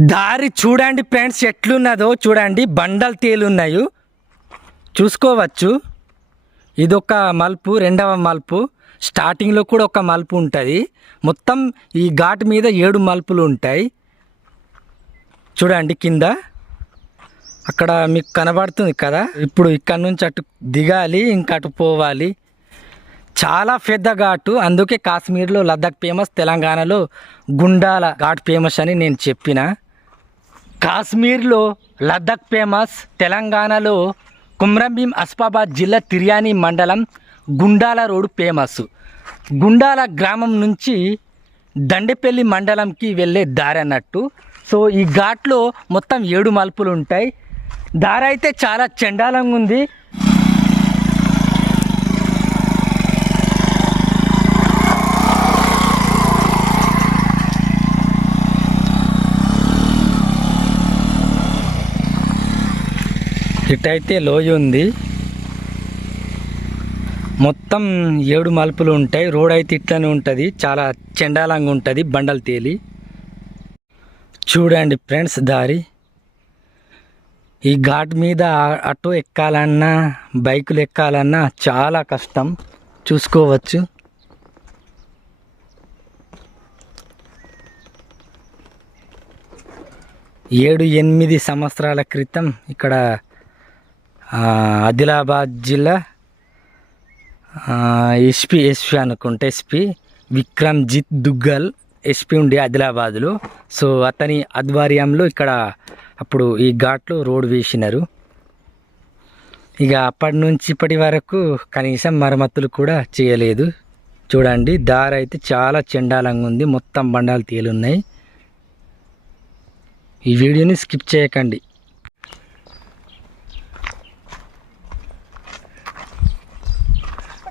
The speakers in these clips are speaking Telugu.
దారి చూడండి ఫ్రెండ్స్ ఎట్లున్నదో చూడండి. బండల్ తేలున్నాయి. చూసుకోవచ్చు. ఇదొక మలుపు రెండవ మలుపు. స్టార్టింగ్లో కూడా ఒక మలుపు ఉంటుంది. మొత్తం ఈ ఘాట్ మీద ఏడు మలుపులు ఉంటాయి. చూడండి కింద. అక్కడ మీకు కనబడుతుంది కదా? ఇప్పుడు ఇక్కడ నుంచి అటు దిగాలి ఇంకా అటు పోవాలి. చాలా పెద్ద ఘాటు. అందుకే కాశ్మీర్లో లద్దాఖ్ ఫేమస్ తెలంగాణలో గుండాల ఘాట్ ఫేమస్ అని నేను చెప్పిన. కాశ్మీర్లో లద్దాఖ్ ఫేమస్ తెలంగాణలో కుమ్రంభీం అస్పాబాద్ జిల్లా తిర్యాని మండలం గుండాల రోడ్ ఫేమస్. గుండాల గ్రామం నుంచి దండెపల్లి మండలంకి వెళ్ళే దారి అన్నట్టు. సో ఈ ఘాట్లో మొత్తం ఏడు మలుపులు ఉంటాయి దారి అయితే చాలా చండాలంగా ఉంది. ఇటైతే లోయ ఉంది. మొత్తం ఏడు మలుపులు ఉంటాయి. రోడ్ అయితే ఇట్లనే ఉంటుంది. చాలా చెండాలంగా ఉంటుంది. బండలు తేలి. చూడండి ఫ్రెండ్స్ దారి. ఈ ఘాట్ మీద అటు ఎక్కాలన్నా బైకులు ఎక్కాలన్నా చాలా కష్టం. చూసుకోవచ్చు. ఏడు ఎనిమిది సంవత్సరాల క్రితం ఇక్కడ ఆదిలాబాద్ జిల్లా ఎస్పీ ఎస్పీ అనుకుంటే ఎస్పీ విక్రమ్జిత్ దుగ్గల్ ఎస్పీ ఉండే ఆదిలాబాద్లో. సో అతని ఆధ్వర్యంలో ఇక్కడ అప్పుడు ఈ ఘాట్లో రోడ్ వేసినారు. ఇక అప్పటి నుంచి ఇప్పటి వరకు కనీసం మరమ్మతులు కూడా చేయలేదు. చూడండి దారి అయితే చాలా చెండాలంగా ఉంది. మొత్తం బండాలు తేలున్నాయి. ఈ వీడియోని స్కిప్ చేయకండి.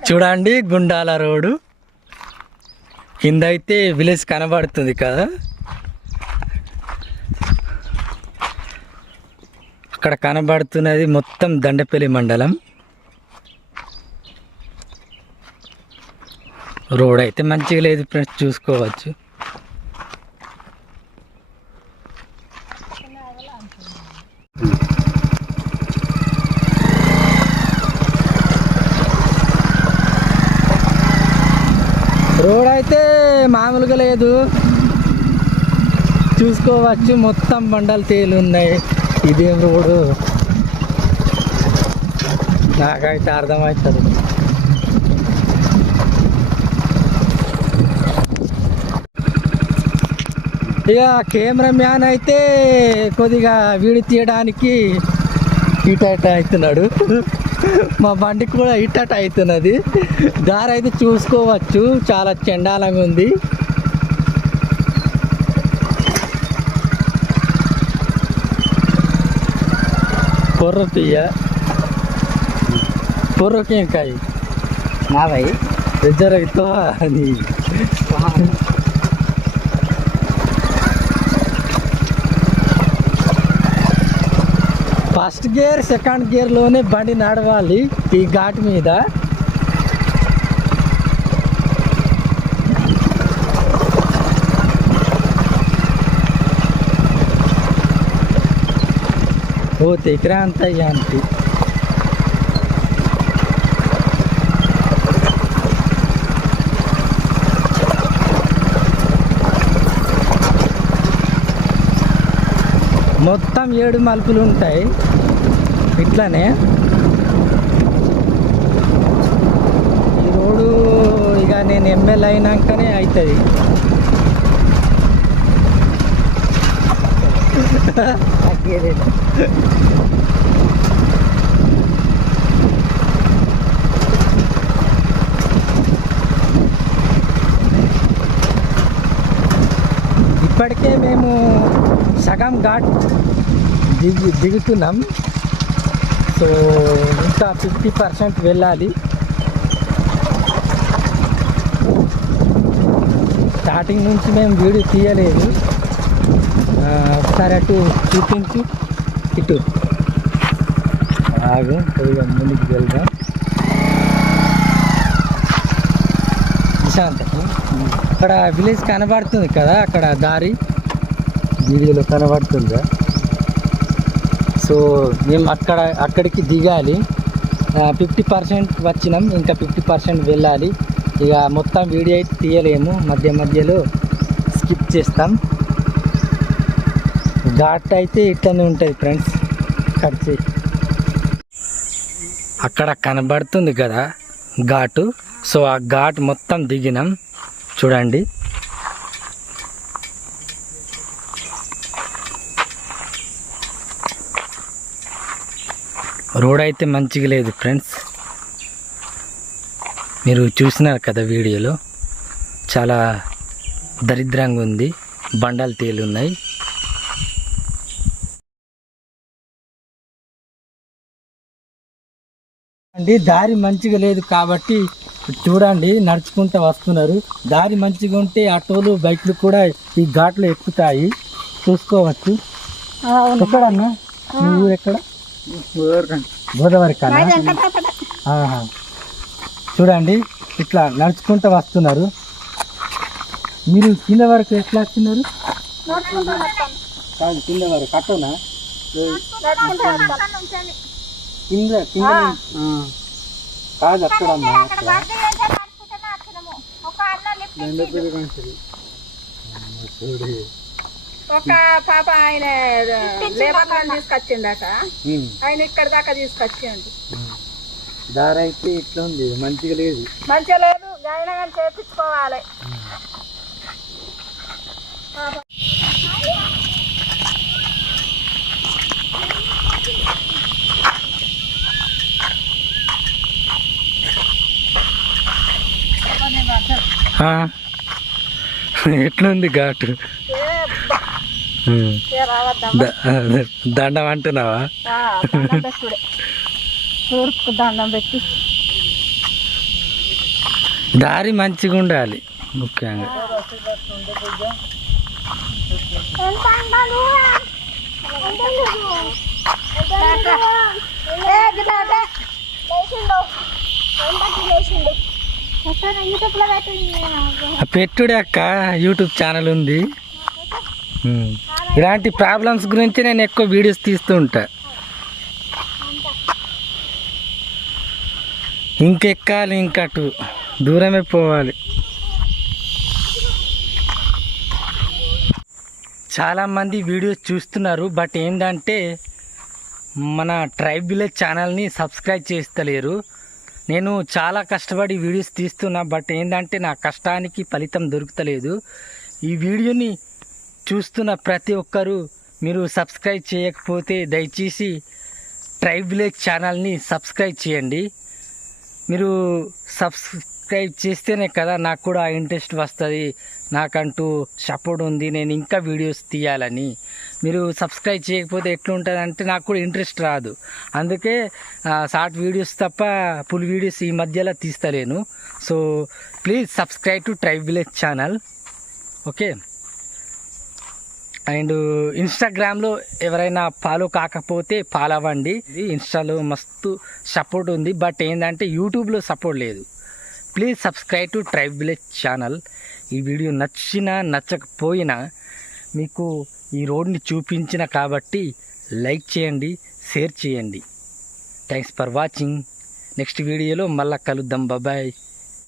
చూడండి గుండాల రోడ్డు. కింద అయితే విలేజ్ కనబడుతుంది కదా. అక్కడ కనబడుతున్నది మొత్తం దండపల్లి మండలం. రోడ్ అయితే మంచిగా లేదు ఫ్రెండ్స్ చూసుకోవచ్చు రోడ్ అయితే మామూలుగా లేదు. చూసుకోవచ్చు మొత్తం బండలు తేలు ఉన్నాయి ఇదేం రోడ్డు నాకైతే అర్థమవుతుంది. ఇక కెమెరా మ్యాన్ అయితే కొద్దిగా వీడి తీయడానికి ఇటు అవుతున్నాడు. మా బండి కూడా ఇటట అవుతున్నది. దారి అయితే చూసుకోవచ్చు. చాలా చండాలంగా ఉంది. పొర్రపియ్య పొర్రకేంకాయ నావై. జరగతో అది. ఫస్ట్ గేర్ సెకండ్ గేర్లోనే బండి నడవాలి ఈ ఘాట్ మీద. ఓ తెక్రాంత యాంతి మొత్తం ఏడు మలుపులు ఉంటాయి. ఇట్లానే ఈ రోడ్డు ఇక నేను ఎమ్మెల్యే అయినాకనే అవుతుంది ఇప్పటికే మేము సగం ఘాట్ దిగు దిగుతున్నాం. సో ఇంకా ఫిఫ్టీ పర్సెంట్ వెళ్ళాలి. స్టార్టింగ్ నుంచి మేము వీడియో తీయలేదు. ఒకసారి అటు చూపించి. ఇటు. ఆగు కొద్దిగా ముందుకు వెళ్దాం. ప్రశాంత్ అక్కడ విలేజ్ కనబడుతుంది కదా అక్కడ దారి? వీడియోలో కనబడుతుందా? సో మేము అక్కడ అక్కడికి దిగాలి. ఫిఫ్టీ పర్సెంట్ వచ్చినాం ఇంకా ఫిఫ్టీ పర్సెంట్ వెళ్ళాలి. ఇక మొత్తం వీడియో అయితే తీయలేము మధ్య మధ్యలో స్కిప్ చేస్తాం. ఘాట్ అయితే ఇట్లనే ఉంటుంది ఫ్రెండ్స్ కట్ చేయి. అక్కడ కనబడుతుంది కదా ఘాటు. సో ఆ ఘాట్ మొత్తం దిగినాం చూడండి. రోడ్ అయితే మంచిగా లేదు ఫ్రెండ్స్. మీరు చూసినారు కదా వీడియోలో? చాలా దరిద్రంగా ఉంది. బండలు తేలున్నాయి. అండి దారి మంచిగా లేదు కాబట్టి చూడండి నడుచుకుంటూ వస్తున్నారు. దారి మంచిగా ఉంటే ఆటోలు బైక్లు కూడా ఈ ఘాట్లో ఎక్కుతాయి. చూసుకోవచ్చు. ఎక్కడన్నా? మీ ఊరు ఎక్కడ? గోదావరి కన్నా ఆహా. చూడండి ఇట్లా నడుచుకుంటూ వస్తున్నారు. మీరు కింద వరకు ఎట్లా వస్తున్నారు కాదు కింద వరకు కట్టనా? కింద కింద. కాదు అక్కడ అమ్మా. ఒక పాప ఆయన లేబర్ తీసుకొచ్చిండట ఉమ్. ఆయన ఇక్కడ దాకా తీసుకొచ్చిండు. దారి అయితే ఇట్లా ఉంది మంచిగా లేదు మంచిగా లేదు ఆయన కానీ చేపించుకోవాలి ఆ. ఎట్లుంది ఘాటు దండం అంటున్నావా? దండం పెట్టుడే. తూర్పు దండం పెట్టి. దారి మంచిగా ఉండాలి. ముఖ్యంగా. పెట్టుడే అక్క యూట్యూబ్ ఛానల్ ఉంది. ఇలాంటి ప్రాబ్లమ్స్ గురించి నేను ఎక్కువ వీడియోస్ తీస్తూ ఉంటా. ఇంకెక్కాలి ఇంకటు దూరమే పోవాలి. చాలామంది వీడియోస్ చూస్తున్నారు బట్ ఏంటంటే మన ట్రైబ్ విలేజ్ ఛానల్ని సబ్స్క్రైబ్ చేస్తలేరు. నేను చాలా కష్టపడి వీడియోస్ తీస్తున్నా బట్ ఏంటంటే నా కష్టానికి ఫలితం దొరుకుతలేదు. ఈ వీడియోని చూస్తున్న ప్రతి ఒక్కరూ మీరు సబ్స్క్రైబ్ చేయకపోతే దయచేసి ట్రైబ్ విలేజ్ ఛానల్ని సబ్స్క్రైబ్ చేయండి. మీరు సబ్స్క్రైబ్ చేస్తేనే కదా నాకు కూడా ఇంట్రెస్ట్ వస్తుంది నాకంటూ సపోర్ట్ ఉంది నేను ఇంకా వీడియోస్ తీయాలని. మీరు సబ్స్క్రైబ్ చేయకపోతే ఎట్లుంటుంది అంటే నాకు కూడా ఇంట్రెస్ట్ రాదు. అందుకే షార్ట్ వీడియోస్ తప్ప ఫుల్ వీడియోస్ ఈ మధ్యలో తీస్తలేను. So please subscribe to tribe village channel. Okay? And ఇన్స్టాగ్రామ్లో ఎవరైనా ఫాలో కాకపోతే ఫాలో అవ్వండి. ఇన్స్టాలో మస్తు సపోర్ట్ ఉంది. బట్ ఏంటంటే యూట్యూబ్లో సపోర్ట్ లేదు. Please subscribe to tribe village channel. ఈ వీడియో నచ్చినా నచ్చకపోయినా మీకు ఈ రోడ్ని చూపించిన కాబట్టి లైక్ చేయండి షేర్ చేయండి. Thanks for watching. నెక్స్ట్ వీడియోలో మళ్ళీ కలుద్దాం. బాబాయ్